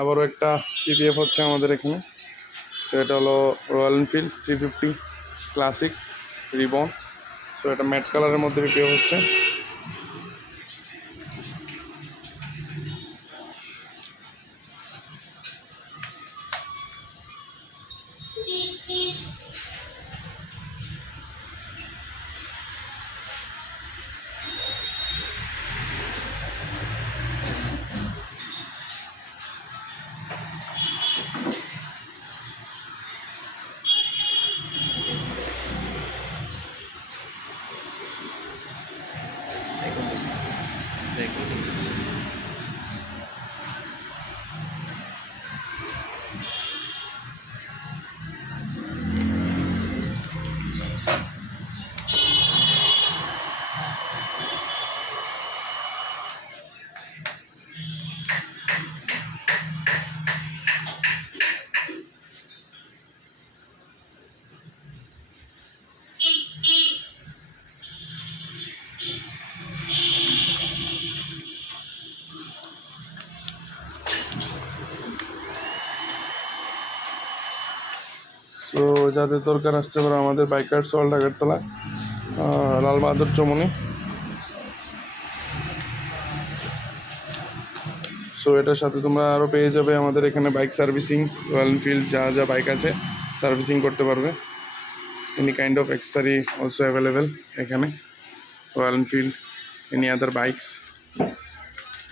আবারও একটা পিপিএফ হচ্ছে আমাদের এখানে। তো এটা হলো royal Enfield 350 classic ribbon. So এটা ম্যাট কালারের মধ্যে পিপিএফ হচ্ছে। তো যাদের দরকার আসতে পারে আমাদের biker salt Agartala, Lal Bahadur Chaumoni. So এটার সাথে তোমরা আরও পেয়ে যাবে আমাদের এখানে বাইক সার্ভিসিং, রয়্যাল এনফিল্ড যা যা বাইক আছে সার্ভিসিং করতে পারবে। Any kind of accessory also available এখানে। Royal Enfield, any other bikes,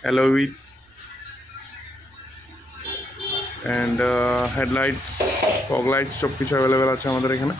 alloy wheel and headlights, fog lights সব কিছু অ্যাভেলেবেল আছে আমাদের এখানে।